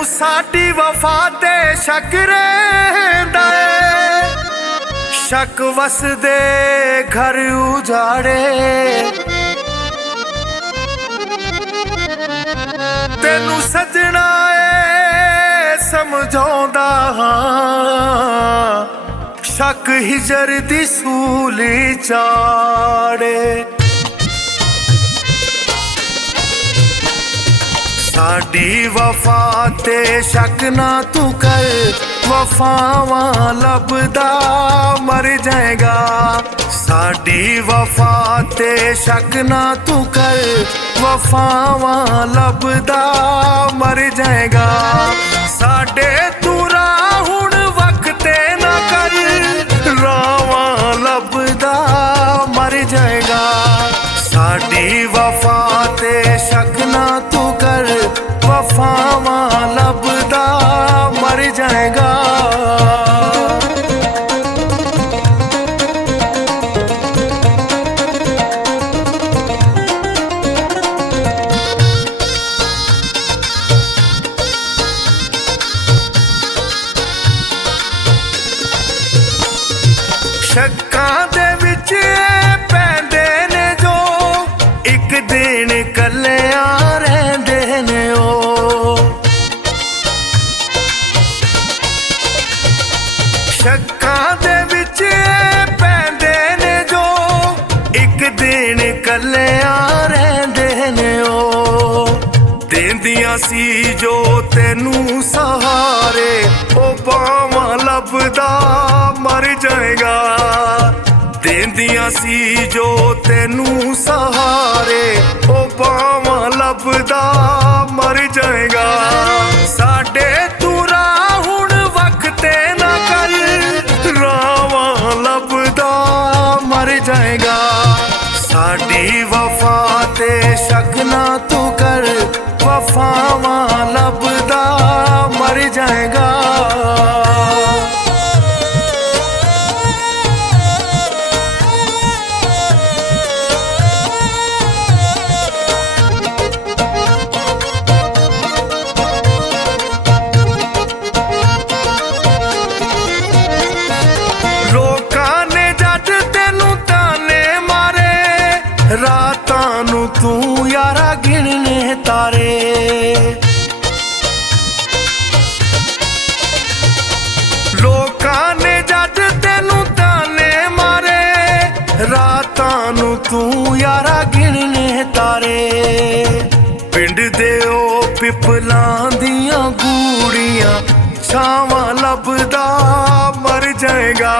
ਤੈਨੂੰ ਸਾਡੀ ਵਫਾ ਤੇ ਸ਼ੱਕ ਰਹਿੰਦਾ ਏ, ਸ਼ੱਕ ਵਸਦੇ ਘਰ ਉਜਾੜੇ। ਤੈਨੂੰ ਸਜਣਾ ਏ ਸਮਝਾਉਂਦਾ ਹਾਂ, ਸ਼ੱਕ ਹਿਜਰ ਦੀ ਸੂਲੀ ਚਾੜੇ। ਸਾਡੀ ਵਫਾ ਤੇ ਸ਼ੱਕ ਨਾ ਤੂੰ ਕਰ, ਵਫਾਵਾਂ ਲੱਭਦਾ ਮਰ ਜਾਏਗਾ। ਸਾਡੀ ਵਫਾ ਤੇ ਸ਼ੱਕ ਨਾ ਤੂੰ ਕਰ, ਵਫਾਵਾਂ ਲੱਭਦਾ ਮਰ ਜਾਏਗਾ। ਸਾਡੇ ਤੂੰ ਰਾਹ ਹੁਣ ਵਕਤੇ ਨਾ ਕਰ, ਰਾਵਾਂ ਲੱਭਦਾ ਮਰ ਜਾਏਗਾ। ਸਾਡੀ ਵਫਾ ਤੇ ਸ਼ੱਕ ਨਾ ਤੂੰ ਕਰ, ਵਫਾਵਾਂ ਲੱਭਦਾ ਮਰ ਜਾਏਗਾ। ਸ਼ੱਕਾਂ ਦੇ ਵਿੱਚ ਪੈਂਦੇ ਨੇ ਜੋ, ਇੱਕ ਦਿਨ ਇਕੱਲਿਆਂ ਰਹਿੰਦੇ ਨੇ ਉਹ। ਸ਼ੱਕਾਂ ਦੇ ਵਿੱਚ ਪੈਂਦੇ ਨੇ ਜੋ, ਇੱਕ ਦਿਨ ਇਕੱਲਿਆਂ ਰਹਿੰਦੇ ਨੇ ਉਹ। ਦੇਂਦੀਆਂ ਸੀ ਜੋ ਤੈਨੂੰ ਸਹਾਰੇ, ਉਹ ਬਾਵਾਂ ਲੱਭਦਾ ਮਰ ਜਾਏਗਾ। ਦੇਂਦੀਆਂ ਸੀ ਜੋ ਤੈਨੂੰ ਸਹਾਰੇ, ਉਹ ਬਾਵਾਂ ਲੱਭਦਾ ਮਰ ਜਾਏਗਾ। ਸਾਡੇ ਤੂੰ ਰਾਹ ਹੁਣ ਵਕਤੇ ਨਾ ਕਰ, ਰਾਵਾਂ ਲੱਭਦਾ ਮਰ ਜਾਏਗਾ। ਸਾਡੀ ਵਫਾ ਤੇ ਸ਼ੱਕ ਨਾ ਤੂੰ ਕਰ, ਵਫਾਵਾਂ ਲੱਭਦਾ ਮਰ ਜਾਏਗਾ। ਲੋਕਾਂ ਨੇ ਜੱਜ ਤੈਨੂੰ ਤਾਨੇ ਮਾਰੇ, ਰਾਤਾਂ ਨੂੰ ਤੂੰ ਯਾਰਾ ਗਿਣਨੇ ਤਾਰੇ। ਲੋਕਾਂ ਨੇ ਜੱਜ ਤੈਨੂੰ ਤਾਨੇ ਮਾਰੇ, ਰਾਤਾਂ ਨੂੰ ਤੂੰ ਯਾਰਾ ਗਿਣਨੇ ਤਾਰੇ। ਪਿੰਡ ਦੇ ਉਹ ਪਿਪਲਾਂ ਦੀਆਂ ਗੂੜੀਆਂ, ਛਾਵਾਂ ਲੱਭਦਾ ਮਰ ਜਾਏਗਾ।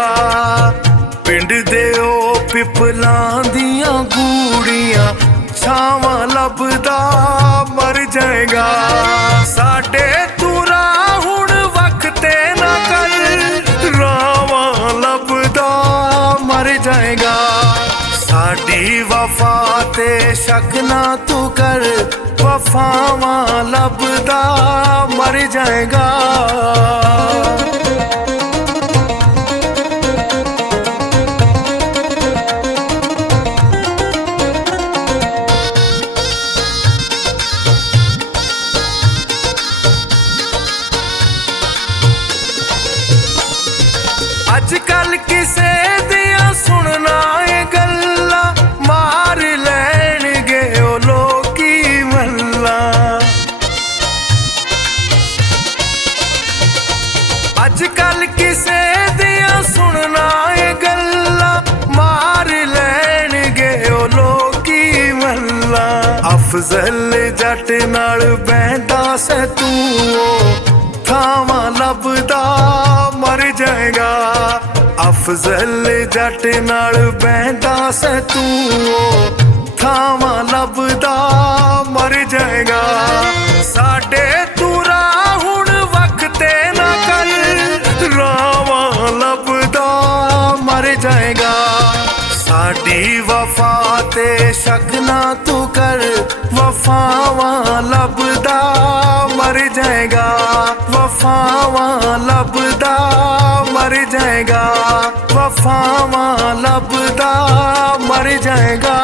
ਪਿੰਡ ਦੇ ਉਹ ਪਿਪਲਾਂ ਦੀਆਂ ਗੂੜੀਆਂ, ਛਾਵਾਂ ਲੱਭਦਾ ਮਰ ਜਾਏਗਾ। ਸਾਡੇ ਤੂੰ ਰਾਹ ਹੁਣ ਵਕਤੇ ਨਾ ਕਰ, ਰਾਵਾਂ ਲੱਭਦਾ ਮਰ ਜਾਏਗਾ। ਸਾਡੀ ਵਫਾ ਤੇ ਸ਼ੱਕ ਨਾ ਤੂੰ ਕਰ, ਵਫਾਵਾਂ ਲੱਭਦਾ ਮਰ ਜਾਏਗਾ। ਅੱਜ ਕੱਲ ਕਿਸੇ ਦੀਆਂ ਸੁਣਨਾ ਏ ਗੱਲਾਂ, ਮਾਰ ਲੈਣਗੇ ਉਹ ਲੋਕੀ ਮੱਲਾਂ। ਅੱਜ ਕੱਲ ਕਿਸੇ ਦੀਆਂ ਸੁਣਨਾ ਏ ਗੱਲਾਂ, ਮਾਰ ਲੈਣਗੇ ਉਹ ਲੋਕੀ ਮੱਲਾਂ। ਅਫਜ਼ਲ ਜੱਟ ਨਾਲ ਬਹਿੰਦਾ ਸੈਂ ਤੂੰ, ਉਹ ਥਾਵਾਂ ਲੱਭਦਾ ਮਰ ਜਾਏਗਾ। ਅਫਜ਼ਲ ਜੱਟ ਨਾਲ ਬਹਿੰਦਾ ਸੈਂ ਤੂੰ, ਉਹ ਥਾਵਾਂ ਲੱਭਦਾ ਮਰ ਜਾਏਗਾ। ਸਾਡੇ ਤੂੰ ਰਾਹ ਹੁਣ ਵਕਤੇ ਨਾ ਕਰ, ਰਾਵਾਂ ਲੱਭਦਾ ਮਰ ਜਾਏਗਾ। ਸਾਡੀ ਵਫਾ ਤੇ ਸ਼ੱਕ ਨਾ ਤੂੰ ਕਰ, ਵਫਾਵਾਂ ਲੱਭਦਾ ਮਰ ਜਾਏਗਾ। ਵਫਾਵਾਂ ਲੱਭਦਾ ਮਰ ਜਾਏਗਾ। ਵਫਾਵਾਂ ਲੱਭਦਾ ਮਰ ਜਾਏਗਾ।